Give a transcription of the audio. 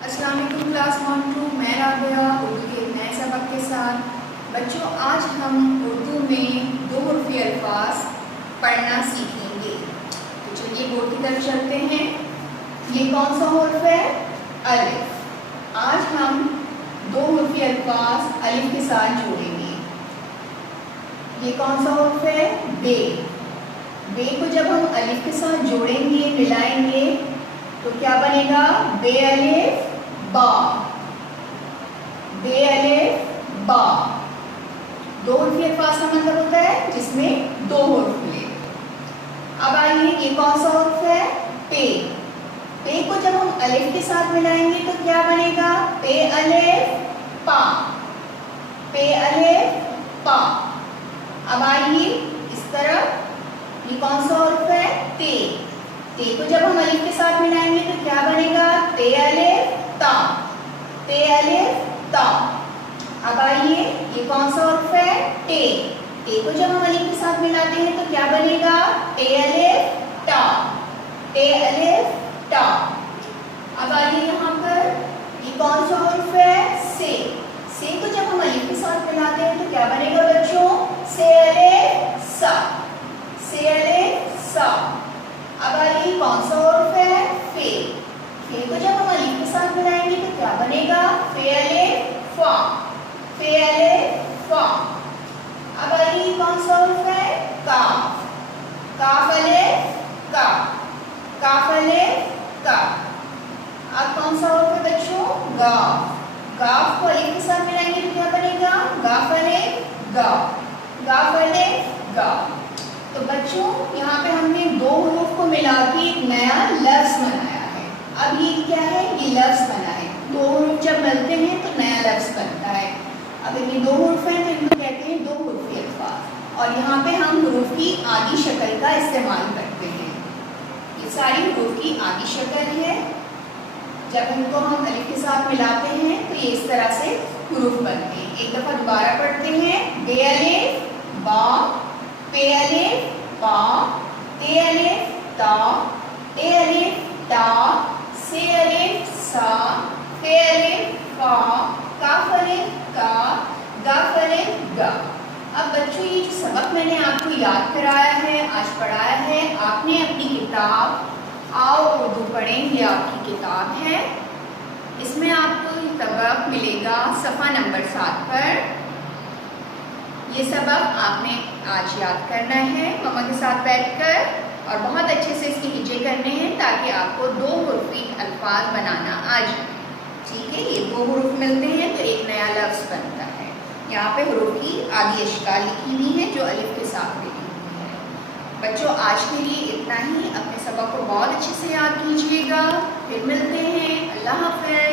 अस्सलाम वालेकुम क्लास 1-2 मैं राबिया उर्दू के एक नए सबक के साथ। बच्चों, आज हम उर्दू में दो हुर्फ़ी अल्फाज पढ़ना सीखेंगे। तो चलिए बोर्ड की तरफ चलते हैं। ये कौन सा हुर्फ़ है? अलिफ। आज हम दो हुर्फ़ी अल्फाज अलिफ के साथ जोड़ेंगे। ये कौन सा हुर्फ़ है? बे। बे को जब हम अलिफ के साथ जोड़ेंगे, मिलाएंगे, तो क्या बनेगा? बे अलिफ बा। बे अलिफ बा। दो हुर्फ़ी अल्फाज का मतलब होता है जिसमें दो हुर्फ़ मिले। अब आइए, ये कौन सा हुर्फ़ है? पे। पे को जब हम अलिफ के साथ मिलाएंगे तो क्या बनेगा? पे अलिफ पा। पे अलिफ पा। अब आइए इस तरफ, ये कौन सा हुर्फ़ है? ते। ते को जब हम अलिफ के साथ मिलाएंगे तो क्या बनेगा? ते अलिफ ता। ते अलिफ ता। अब आइए, ये कौन सा हुर्फ़ है? टे। टे को जब हम अलिफ के साथ मिलाते हैं तो क्या बनेगा? टे अलिफ टा। टे अलिफ टा। अब आइए यहाँ पर, ये कौन सा हुर्फ़ है? से। से को जब हम अलिफ के साथ मिलाते हैं तो क्या बनेगा बच्चों? से अलिफ सा। से अलिफ सा। अब आइए, कौन सा हुर्फ़ है? फे। फे को जब हम अलिफ के साथ मिलाएंगे तो क्या बनेगा? फे अलिफ फा। फे अलिफ फा। अब आइए, कौन सा हुर्फ़ है? काफ। काफ अलिफ का। काफ अलिफ का। अब कौन सा हुर्फ़ है बच्चों? गाफ। गाफ को अलिफ के साथ मिलाएंगे तो क्या बनेगा? गाफ अलिफ गा। गाफ अलिफ गा। तो बच्चों, यहाँ पे हमने दो हुरूफ को मिला के एक नया लफ्ज़ बनाया है। अब ये क्या है? ये लफ्ज़ बना है। दो हुरूफ जब मिलते हैं तो नया लफ्ज़ बनता है। अब ये दो हुरूफ हैं तो इनको कहते हैं दो हुर्फ़ी अल्फाज। और यहाँ पे हम हुरूफ की आधी शक्ल का इस्तेमाल करते हैं। ये सारी हुरूफ की आधी शक्ल है। जब इनको हम अलिफ के साथ मिलाते हैं तो ये इस तरह से हुरूफ बनते हैं। एक दफ़ा दोबारा पढ़ते हैं। बे अलिफ बा। पे अलिफ पा। ते अलिफ ता। टे अलिफ टा। से अलिफ सा। फे अलिफ फा। काफ अलिफ का। गाफ अलिफ गा। अब बच्चों, ये जो सबक मैंने आपको याद कराया है, आज पढ़ाया है, आपने अपनी किताब आओ उर्दू पढ़ें, ये आपकी किताब है। इसमें आपको सबक मिलेगा सफ़ा नंबर 7 पर। ये सबक आपने आज याद करना है मम्मा के साथ बैठकर और बहुत अच्छे से इसके हिज्जे करने हैं ताकि आपको दो हुर्फ़ी अल्फाज बनाना आ जाए। ठीक है, ये दो हुरूफ मिलते हैं तो एक नया लफ्ज़ बनता है। यहाँ पे हुरूफ की आधी अश्काल लिखी हुई है जो अलिफ के साथ लिखी हुई है। बच्चों, आज के लिए इतना ही। अपने सबक को बहुत अच्छे से याद कीजिएगा। फिर मिलते हैं। अल्लाह हाफ़िज़।